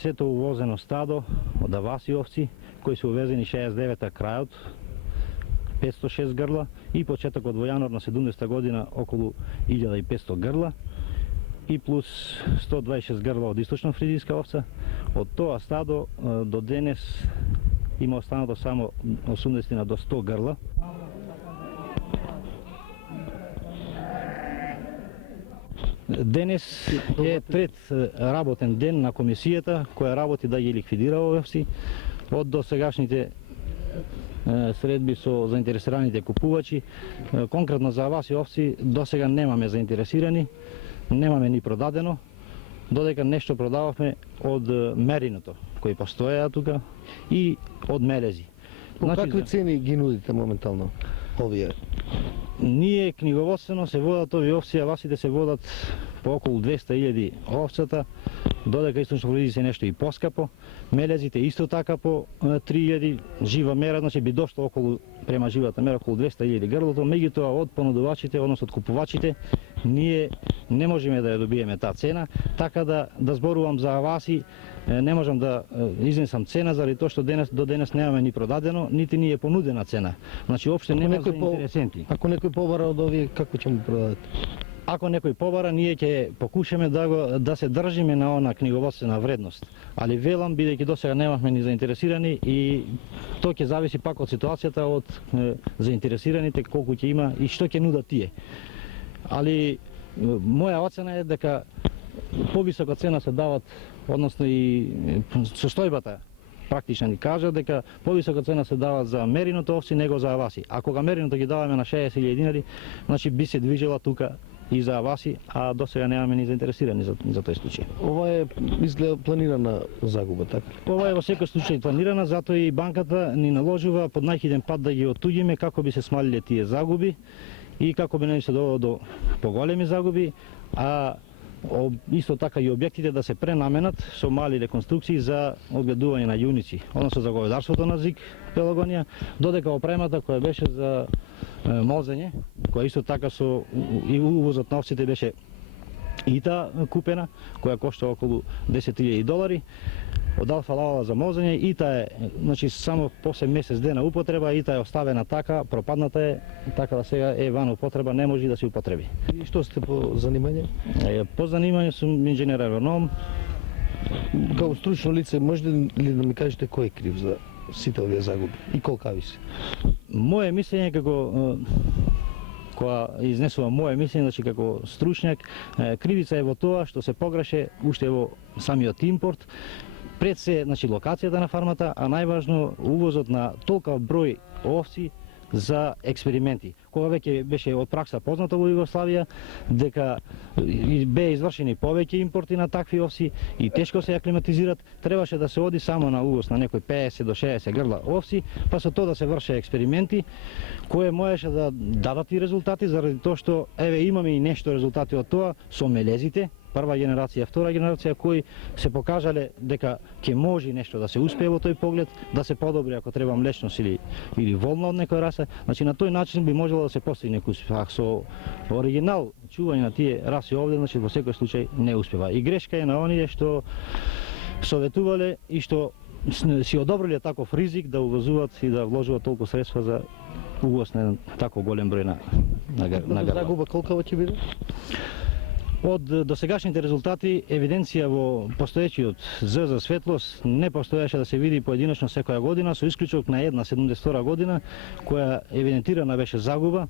Сето увозено стадо од аваси овци, кои се увезени 69-та крајот, 506 грла и почетокот во јануар на 70-та година околу 1500 грла и плюс 126 грла од источно-фризиска овца. Од тоа стадо до денес има останато само 80 до 100 грла. Денес е трет работен ден на комисијата која работи да ги ликвидира овци. Од досегашните средби со заинтересираните купувачи, конкретно за аваси овци досега немаме заинтересирани, немаме ни продадено, додека нешто продававме од мериното кои постоеа тука и од мелези. По какви цени ги нудите моментално овие? Ние книговодствено се водат овие овци, авасите се водат по околу 200.000 овцата, додека источно-фризици се нешто и поскапо, мелезите исто така по 3.000, жива мера, значи би дошло околу, према живата мера, околу 200.000 грлото, меѓутоа од понудувачите, односно од купувачите, ние не можеме да ја добиеме таа цена, така да зборувам за аваси, не можам да изнесам цена, заради тоа што до денес немаме ни продадено, нити ни е понудена цена. Значи, опште нема за интересенти. Ако некој побара од овие, како ќе му продадете? Ако некој побара, ние ќе покушаме да се држиме на она книговодствена вредност. Али велам, бидејќи досега немавме ни заинтересирани и тоа ќе зависи пак од ситуацијата, од заинтересираните, колку ќе има и што ќе нудат тие. Али моја оцена е дека повисока цена се дават, односно и состојбата практично ни кажа дека повисока цена се дава за мериното овци него за аваси. А кога мериното ги даваме на 60.000 динари, значи би се движела тука и за аваси, а досега немаме ни заинтересирани за тој случај. Ова е изгледа планирана загуба, така? Ова е во секој случај планирана, затоа и банката ни наложува под најхиден пат да ги оттуѓиме како би се смалиле тие загуби и како би не се довело до поголеми загуби, а исто така и објектите да се пренаменат со мали реконструкции за одгледување на јуници, односно за говедарството на Зик Пелагонија, додека опремата која беше за мозење, која исто така со и увозот на овците беше и таа купена, која кошта околу $10.000, од Алфа Лавала за мозење, и таа е, значи само после месец дена употреба, и таа е оставена така, пропадната е, така да сега е ван употреба, не може да се употреби. И што сте по занимање? По занимање сум инженер агроном. Како стручно лице, можете ли да ми кажете кој е крив за сите овие загуби и колкави се? Моje мислење како кога изнесувам моje мислење, значи како стручњак, кривица е во тоа што се погреше уште во самиот импорт, пред се, значи, локацијата на фармата, а најважно увозот на толков број овци за експерименти. Кога веќе беше од пракса познато во Југославија дека беа извршени повеќе импорти на такви овци и тешко се аклиматизират, требаше да се оди само на увоз на некои 50 до 60 грла овци, па со тоа да се врше експерименти кои можеше да дадат и резултати, заради тоа што еве имаме и нешто резултати од тоа со мелезите, прва генерација, втора генерација, кои се покажале дека ќе може нешто да се успее во тој поглед, да се подобри ако треба млечност или волна од некоја раса. Значи на тој начин би можело да се постигне успех. Со оригинал чување на тие раси овде, значи во секој случај не успева. И грешка е на оние што советувале и што си одобриле таков ризик да увозуваат и да вложуваат толку средства за увоз на тако голем број на грла. Загуба колкава ќе биде? Од досегашните резултати, евиденција во постоечиот З за светлост не постоеше да се види поединечно секоја година, со исклучок на една 72 година, која евидентирана беше загуба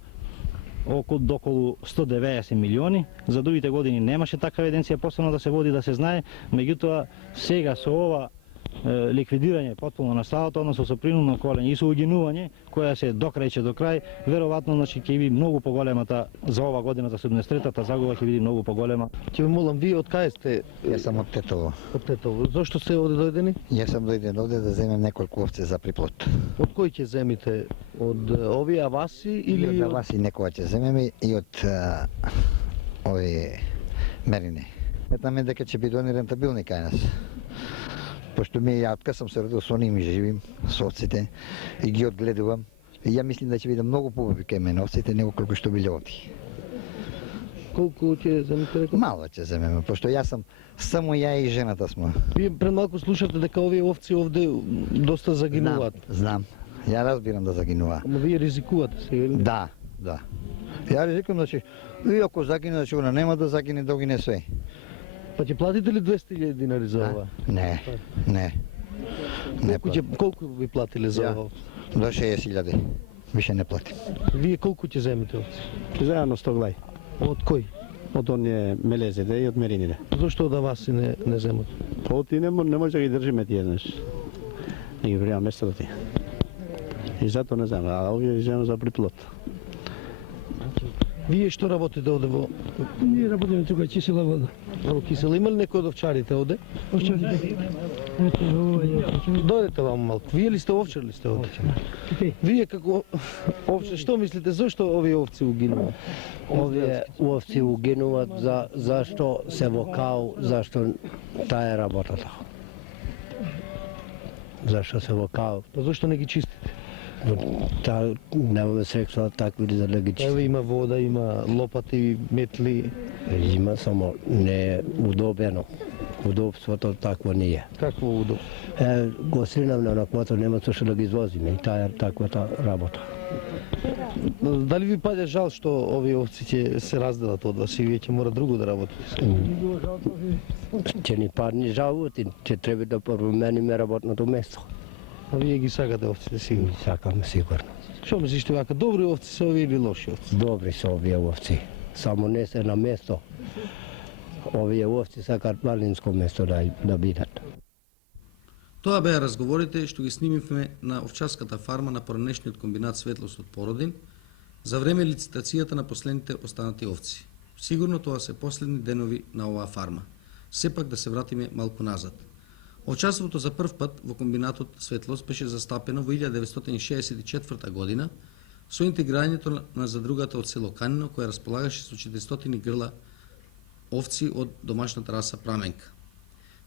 околу 190 милиони. За другите години немаше таква евиденција посебно да се води, да се знае, меѓутоа сега со ова ликвидирање потполно на стадото, односно со принудно колење и со угинување, која се докрајче до крај, веројатно значи ќе биде многу поголемата за ова година, за 73-та загуба ќе биде многу поголема. Ќе ви молам, вие од кај сте? Јас сам од Тетово. Од Тетово. Зошто сте овде дојдени? Јас сам дојден овде да земем неколку овце за приплод. Од кој ќе земите? Од овие аваси или од аваси некоја ќе земеме и од овие мерине. Сметаме дека ќе бидони рентабилни кај нас. Пошто ми јаткај сам се родил со ними, живим со овците и ги одгледувам. И ја мислим да ќе биде многу побави кај мене овците него колку што биле овде. Колку ќе земете рекол? Мало ќе земеме, пошто јас сам само ја и жената сме. Вие пред малку слушате дека овие овци овде доста загинуваат. Знам. Ја разбирам да загинува. Ама вие ризикувате сега, или? Да, да. Ја ризикувам, значи, и ако загине, значи она нема да загине, да гине све. Па ќе платите ли 200.000 динари за ова? Не, не. Не Колку ви платиле за Ја. ова? До 60.000. Више не платим. Вие колку ќе земете овци? Заедно 100 глави. Од кој? Од оние мелезите и од мерините. Зошто од вас не земат? Па од тие не може да ги држиме тие, знаеш. Не ги приема местото ти. И затоа не знам, а овие ги земам за приплод. Вие што работите овде во Ние работиме тука кисела вода. во Кисела? Има ли некој од овчарите овде? Овчарите. Ето ова е овчар. Дојдете вам малку. Вие ли сте овчар ли сте овде? Вие како овчар, што мислите зошто овие овци угинуваат? Овие овци угинуваат зашто се во кау, зашто таа е работата. Зашто се во кау, Па зошто не ги чистите? таа немаме средства такви да ги чисти. Еве има вода, има лопати, метли. Има само не е удобено. Удобството такво не е. Какво удобно? Го сринавме на квото, нема што да ги извозиме и таа е таквата работа. Дали ви паѓа жал што овие овци ќе се разделат од вас и вие ќе мора друго да работите? Ќе ни падне жалот и ќе треба да промениме работното место. А вие ги сакате овците сигурно. Сакаме сигурно. Што мислите вака, добри овци се овие или лоши овци? Добри се овие овци, само не се на место. Овие овци сакат планинско место да бидат. Тоа беа разговорите што ги снимивме на овчарската фарма на поранешниот комбинат Светлост од Породин за време лицитацијата на последните останати овци. Сигурно тоа се последни денови на оваа фарма. Сепак да се вратиме малку назад. Овчарството за прв пат во комбинатот Светлост беше застапено во 1964 година со интегрирањето на задругата од село Канино, која располагаше со 400 грла овци од домашната раса Праменка.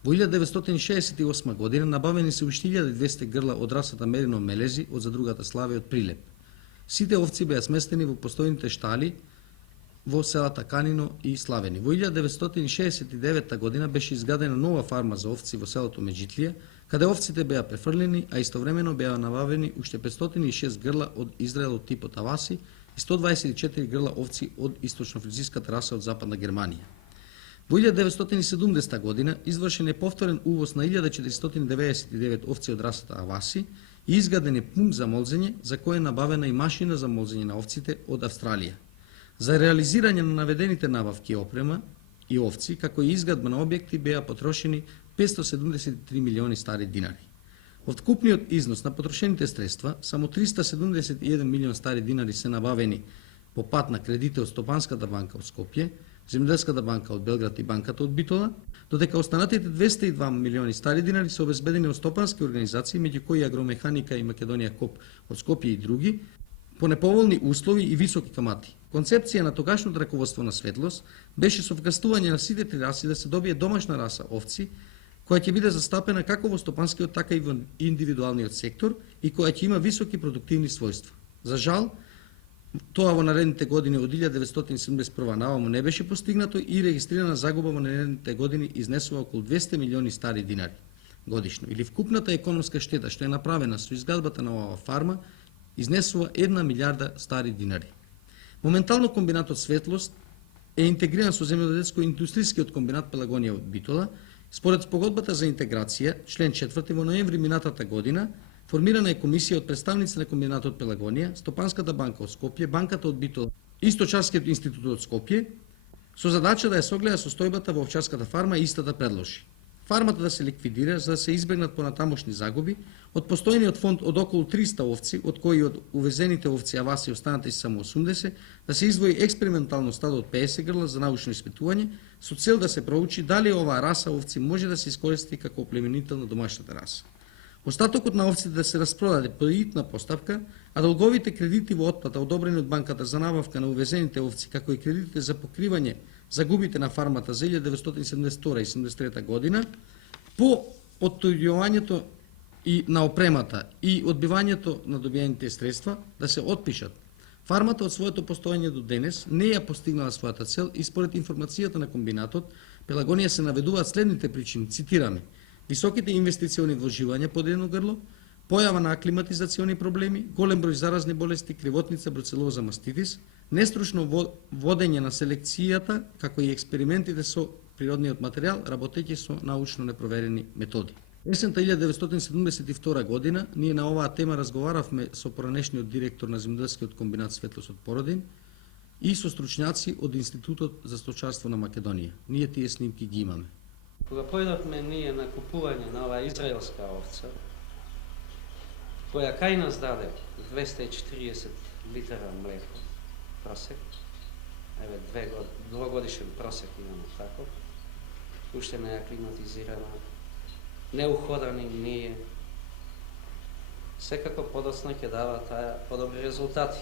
Во 1968 година набавени се уште 1200 грла од расата Мерино Мелези од задругата Славе од Прилеп. Сите овци беа сместени во постојните штали во селата Канино и Славени. Во 1969 година беше изградена нова фарма за овци во селото Меджитлија, каде овците беа префрлени, а истовремено беа набавени уште 506 грла од Израел од типот Аваси и 124 грла овци од источнофризиската раса од Западна Германија. Во 1970 година извршен е повторен увоз на 1499 овци од расата Аваси и изграден е пункт за молзење, за кој е набавена и машина за молзење на овците од Австралија. За реализирање на наведените набавки опрема и овци, како и изградба на објекти, беа потрошени 573 милиони стари динари. Од купниот износ на потрошените средства, само 371 милион стари динари се набавени по пат на кредите од Стопанската банка од Скопје, Земјоделската банка од Белград и банката од Битола, додека останатите 202 милиони стари динари се обезбедени од стопански организации, меѓу кои Агромеханика и Македонија Коп од Скопје и други, по неповолни услови и високи камати. Концепција на тогашното раководство на Светлост беше со вкрстување на сите три раси да се добие домашна раса овци, која ќе биде застапена како во стопанскиот, така и во индивидуалниот сектор и која ќе има високи продуктивни својства. За жал, тоа во наредните години од 1971 наваму не беше постигнато и регистрирана загуба во наредните години изнесува околу 200 милиони стари динари годишно. Или вкупната економска штета што е направена со изградбата на оваа фарма изнесува 1 милиарда стари динари. Моментално комбинатот Светлост е интегриран со земјоделско-индустријскиот комбинат Пелагонија од Битола. Според спогодбата за интеграција, член 4 во ноември минатата година, формирана е комисија од представници на комбинатот Пелагонија, Стопанската банка од Скопје, банката од Битола и Сточарскиот институт од Скопје, со задача да ја согледа состојбата во овчарската фарма и истата предложи. Фармата да се ликвидира за да се избегнат понатамошни загуби од постојниот фонд од околу 300 овци, од кои од увезените овци Аваси останати само 80, да се издвои експериментално стадо од 50 грла за научно испитување, со цел да се проучи дали оваа раса овци може да се искористи како оплеменител на домашната раса. Остатокот на овците да се распродаде по итна поставка, а долговите кредити во отплата одобрени од банката за набавка на увезените овци, како и кредитите за покривање загубите на фармата за 1972 и 1973 година, по оттојувањето и на опремата и одбивањето на добиените средства да се отпишат Фармата од своето постоење до денес не ја постигнала својата цел и според информацијата на комбинатот, Пелагонија се наведуваат следните причини, цитираме: високите инвестициони вложувања под едно грло, појава на аклиматизациони проблеми, голем број заразни болести, кривотница, бруцелоза, маститис, нестручно водење на селекцијата, како и експериментите со природниот материјал, работејќи со научно непроверени методи. Есента 1972 година, ние на оваа тема разговаравме со поранешниот директор на земјоделскиот комбинат Светлос од Породин и со стручњаци од Институтот за сточарство на Македонија. Ние тие снимки ги имаме. Кога појдовме ние на купување на оваа израелска овца, која кај нас даде 240 литра млеко, просек, еве двогодишен просек имаме таков, уште не е климатизирана, неуходани ние, секако подоцна ќе дава таа подобри резултати.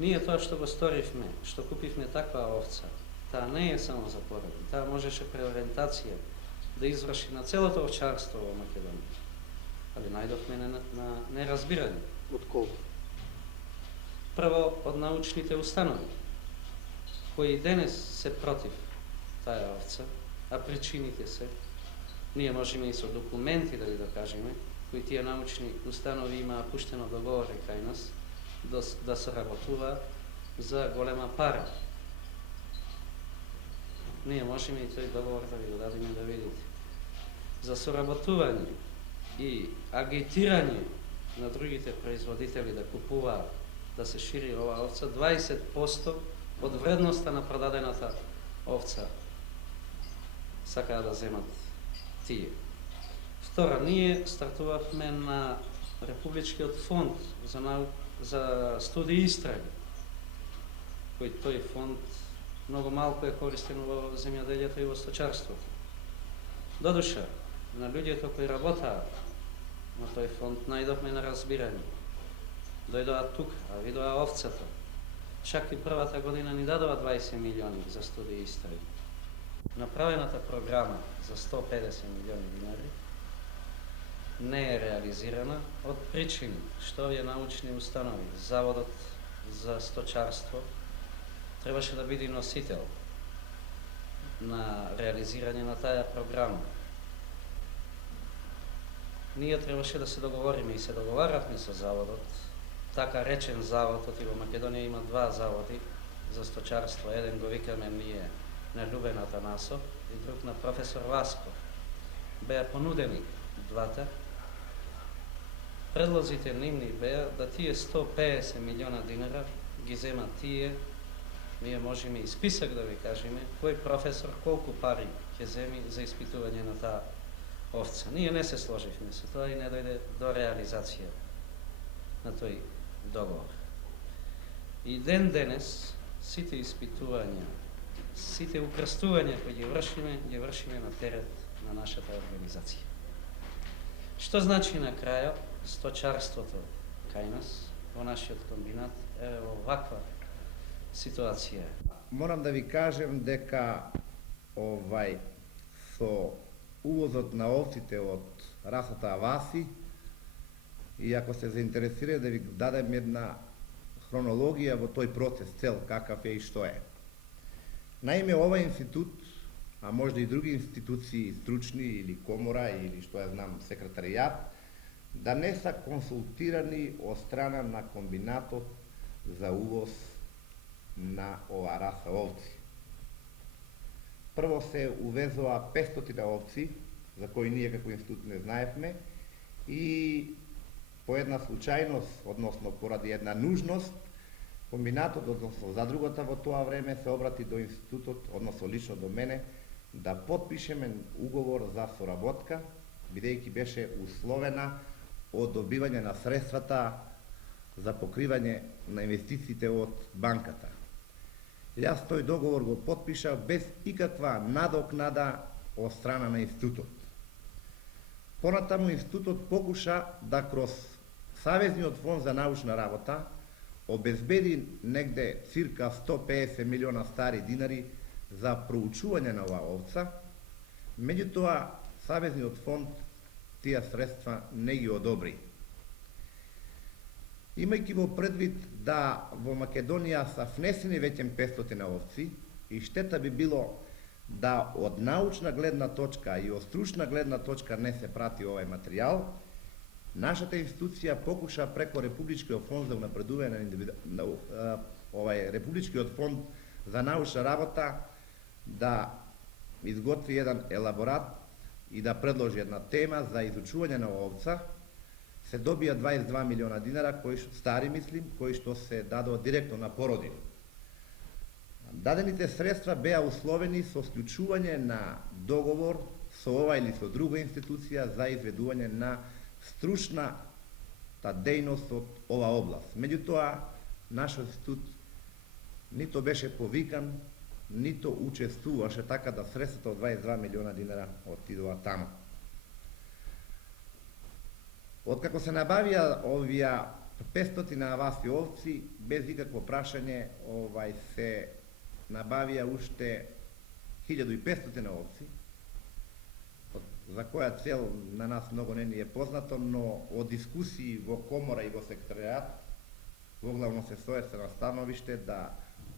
Ние тоа што го сторивме, што купивме таква овца, таа не е само за породи, таа можеше преориентација да изврши на целото овчарство во Македонија. Али најдовме на неразбирање. Од колку? Прво од научните установи, кои денес се против таа овца, а причините се, ние можеме и со документи да ви докажеме, кои тие научни установи имаа пуштено договори кај нас, да соработува за голема пара. Ние можеме и тој договор да ви го дадеме да видите. За соработување и агитирање на другите производители да купуваат, да се шири оваа овца, 20% од вредноста на продадената овца сакаа да земат тие. Втора, ние стартувавме на Републичкиот фонд за студии и истраги, кој тој фонд многу малку е користен во земјоделието и во сточарството. Додуша, на луѓето кои работаат на тој фонд најдовме на разбирање. Дојдоа тука, а видоа овцата. Чак и првата година ни дадова 20 милиони за студии и истраги. Направената програма за 150 милиони динари не е реализирана од причини што овие научни установи, Заводот за сточарство, требаше да биде носител на реализирање на таа програма. Ние требаше да се договориме и се договаравме со заводот. Така речен заводот, и во Македонија има два заводи за сточарство. Еден го викаме ние на Любен Атанасов и друг на професор Васков. Беа понудени двата. Предлозите нивни беа да тие 150 милиона динара ги земат тие. Ние можеме и список да ви кажеме кој професор колку пари ќе земи за испитување на таа овца. Ние не се сложивме со тоа и не дојде до реализација на тој договор. И ден денес сите испитувања, сите укрстувања кои ги вршиме на терет на нашата организација. Што значи на крајот сточарството кај нас, во нашиот комбинат, е оваква ситуација? Морам да ви кажем дека со увозот на овците од расата Аваси, и ако се заинтересира да ви дадем една хронологија во тој процес цел, какав е и што е. Наиме, овој институт, а можда и други институции стручни или комора или што ја знам секретаријат, да не са консултирани од страна на комбинатот за увоз на ова раса овци. Прво се увезоа 500 овци, за кои ние како институт не знаевме, и по една случајност, односно поради една нужност, комбинатот, односно задрugата во тоа време, се обрати до институтот, односно лично до мене, да подпишеме уговор за соработка, бидејќи беше условена од добивање на средствата за покривање на инвестициите од банката. Јас тој договор го подпишав без ikakva надокнада од страна на институтот. Понатаму институтот покуша да кроз Савезниот фонд за научна работа обезбеди негде цирка 150 милиона стари динари за проучување на оваа овца, меѓутоа Савезниот фонд тие средства не ги одобри. Имајќи во предвид да во Македонија са внесени веќе 500 овци и штета би било да од научна гледна точка и од стручна гледна точка не се прати овај материјал, нашата институција покуша преко Републичкиот фонд за унапредување на овај Републичкиот фонд за научна работа да изготви еден елаборат и да предложи една тема за изучување на овца. Се добија 22 милиона динара, кои стари мислим, кои што се дадоа директно на породин. Дадените средства беа условени со склучување на договор со ова или со друга институција за изведување на стручната дејност од ова област. Меѓутоа, нашиот институт нито беше повикан, нито учествуваше, така да средствата од 22 милиона динара отидоа таму. Откако се набавија овие 500 аваси овци, без никакво прашање, се набавија уште 1500 овци, за која цел на нас многу не ни е познато, но од дискусии во комора и во секретаријат, воглавно се стоеше на становиште да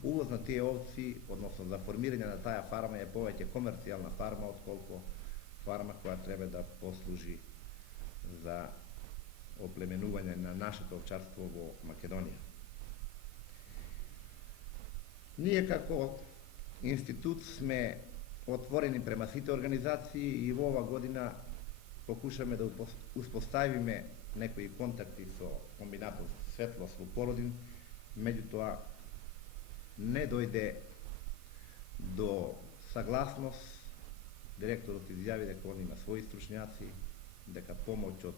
увоз на тие овци, односно за формирање на таа фарма е повеќе комерцијална фарма, отколку фарма која треба да послужи за оплеменување на нашето овчарство во Македонија. Ние како институт сме отворени према сите организации и во ова година покушаме да успоставиме некои контакти со комбинатот Светлост во Породин, меѓутоа не дојде до согласност. Директорот изјави дека он има своји стручњаци, дека помоќ од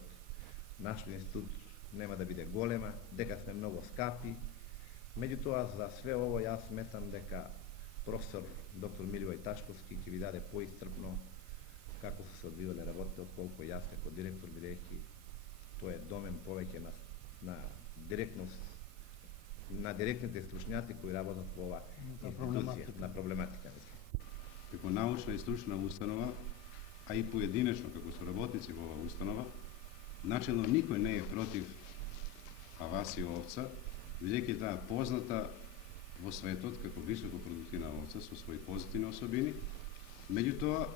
нашиот институт нема да биде голема, дека сме многу скапи. Меѓутоа, за све ово јас сметам дека професор доктор Миливој Ташковски ќе ви даде поисцрпно како се одвивале работите, отколку јас како директор, бидејќи тој е домен повеќе на директните стручњаци кои работат во ова институција, на проблематика. Како научна и стручна установа, а и поединечно како соработници во оваа установа, начелно никој не е против аваси овца, бидејќи таа позната во светот како високопродуктивна овца со своји позитивни особини, меѓутоа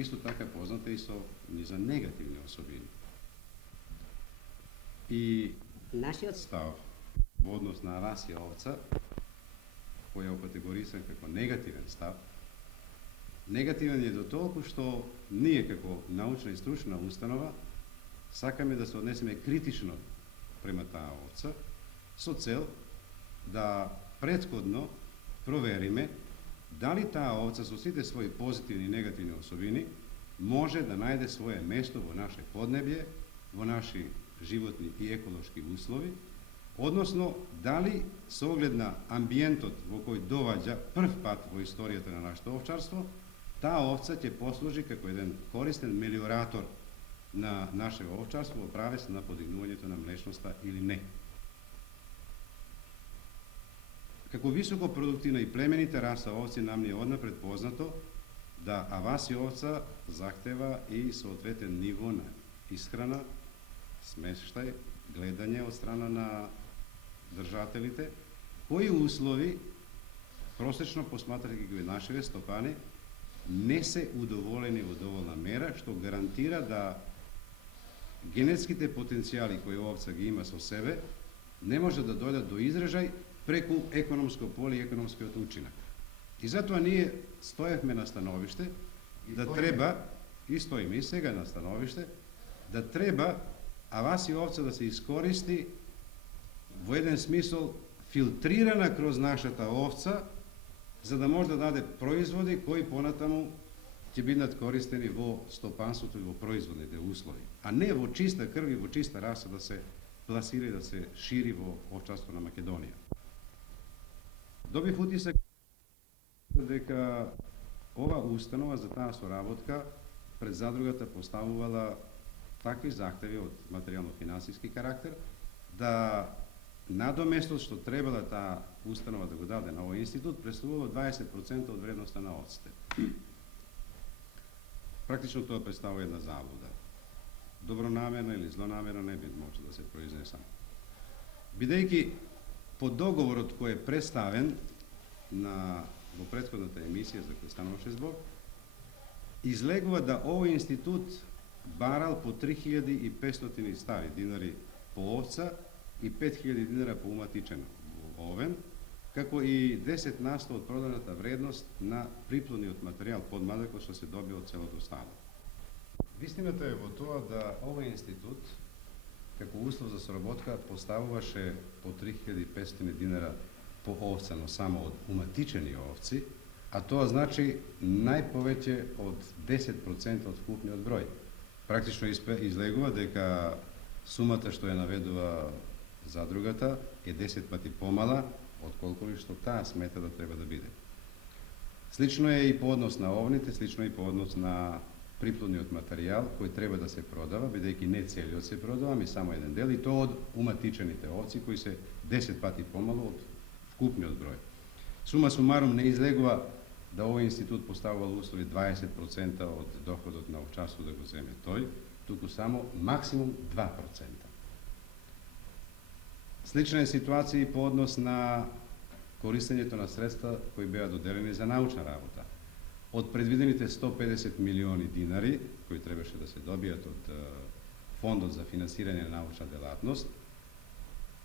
исто така позната и со низа негативни особини. И нашиот став во однос на авасија овца, кој е категорисан како негативен став, негативен е до толку што ние како научна и стручна установа сакаме да се однесеме критично према таа овца, со цел да претходно провериме дали таа овца со сите своји позитивни и негативни особини може да најде свое место во наше поднебје, во наши животни и еколошки услови, односно дали со оглед на амбиентот во кој доваѓа прв пат во историјата на нашето овчарство, таа овца ќе послужи како еден користен мелиоратор на нашето овчарство во правец на подигнувањето на млечноста или не. Како високо продуктивна и племенита раса овци нам ни е однапред познато да аваси овца захтева и соодветен ниво на исхрана, смештај, гледање од страна на држателите, кои услови, просечно посматрајќи ги нашите стопани, не се удоволени во доволна мера, што гарантира да генетските потенцијали кои овца ги има со себе не може да дојдат до изражај преку економско поле и економскиот учинак. И затоа ние стоевме на становиште да треба, и стоиме и сега на становиште, да треба аваси овца да се искористи во еден смисол филтрирана кроз нашата овца, за да може да даде производи кои понатаму ќе бидат користени во стопанството и во производните услови, а не во чиста крв и во чиста раса да се пласира и да се шири во овчарство на Македонија. Добив утисак дека ова установа за таа соработка пред задругата поставувала такви захтеви од материјално-финансиски карактер, да надоместот што требала таа установа да го даде на овој институт представува 20% од вредноста на овците. Практично тоа представува една заблуда. Добронамерна или злонамерна не би може да се произнесам. Бидејќи по договорот кој е представен во претходната емисија за која стануваше збор, излегува да овој институт барал по 3500 стари динари по овца и 5000 динара по уматичен овен, како и 10% од проданата вредност на приплодниот материјал под мадако што се добива од целото стадо. Вистината е во тоа да овој институт како услов за соработка поставуваше по 3500 динара по овца, но само од уматичени овци, а тоа значи најповеќе од 10% од вкупниот број. Практично излегува дека сумата што ја наведува задругата е 10 пати помала отколку ли што таа смета да треба да биде. Слично е и по однос на овните, слично е и по однос на приплодниот материјал кој треба да се продава, бидејќи не целиот се продава, ами само еден дел, и тоа од уматичените овци кои се 10 пати помало од вкупниот број. Сума сумарум не излегува да овој институт поставувал услови 20% од доходот на овчарство да го земе тој, туку само максимум 2%. Слична е ситуација и по однос на користењето на средства кои беа доделени за научна работа. Од предвидените 150 милиони динари, кои требаше да се добијат од Фондот за финансирање на научна делатност,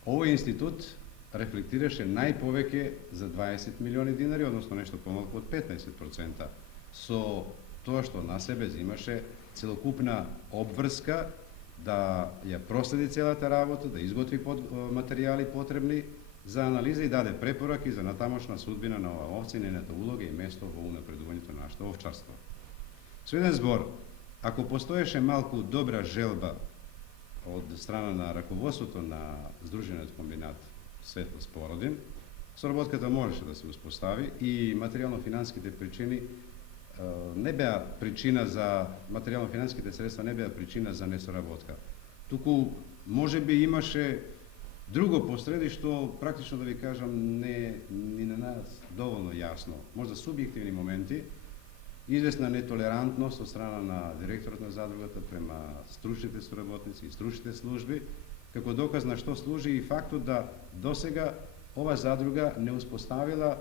овој институт рефлектираше најповеќе за 20 милиони динари, односно нешто помалку од 15%, со тоа што на себе земаше целокупна обврска да ја проследи целата работа, да изготви материјали потребни за анализа и даде препораки за натамошна судбина на оваа овца и нејната улога и место во унапредувањето на нашето овчарство. Со еден збор, ако постоеше малку добра желба од страна на раководството на Сдружениот комбинат Светлост Породин, соработката можеше да се успостави и материјално-финансиските причини не беа причина за материјално-финансиските средства не беа причина за несоработка. Туку можеби имаше друго посреди што практично да ви кажам не ни на нас доволно јасно. Можда субјективни моменти, известна нетолерантност од страна на директорот на задругата према стручните соработници и стручните служби, како доказ на што служи и фактот да досега ова задруга не успоставила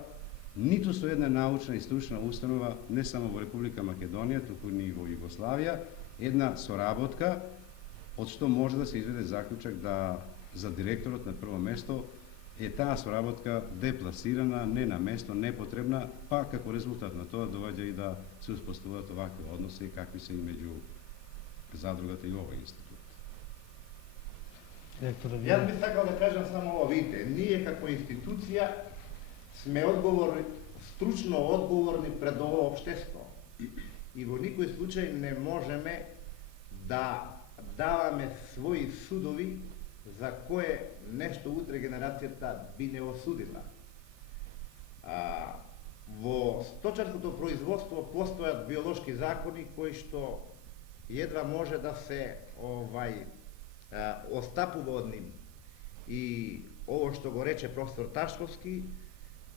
ниту со една научна и стручна установа, не само во Република Македонија, туку и во Југославија, една соработка од што може да се изведе заклучок да за директорот на прво место е таа соработка депласирана, не на место, непотребна, па како резултат на тоа доаѓа и да се успоставуваат овакви односи какви се и меѓу задругата и овој институт. Јас би сакал да кажам само ово, видите, ние како институција сме стручно одговорни пред ово општество и во никој случај не можеме да даваме своји судови за кое нешто утре генерацијата би не осудила. Во сточарското производство постојат биолошки закони кои што едва може да се остапува од нив. И ово што го рече професор Ташковски,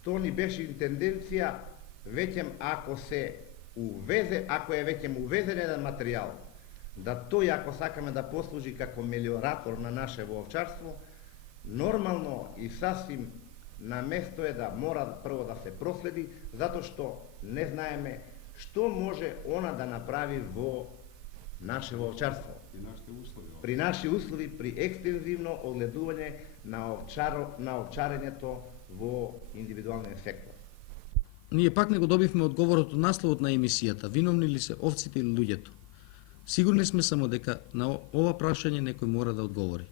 то ни беше тенденција веќе ако е веќе увезен еден материјал, да тој ако сакаме да послужи како мелиоратор на нашето овчарство, нормално и сасвим на место е да мора прво да се проследи, затоа што не знаеме што може она да направи во нашето овчарство. При наши услови, при екстензивно огледување на овчарењето во индивидуалниот сектор. Ние пак не го добивме одговорот од насловот на емисијата, виновни ли се овците или луѓето. Сигурни сме само дека на ова прашање некој мора да одговори.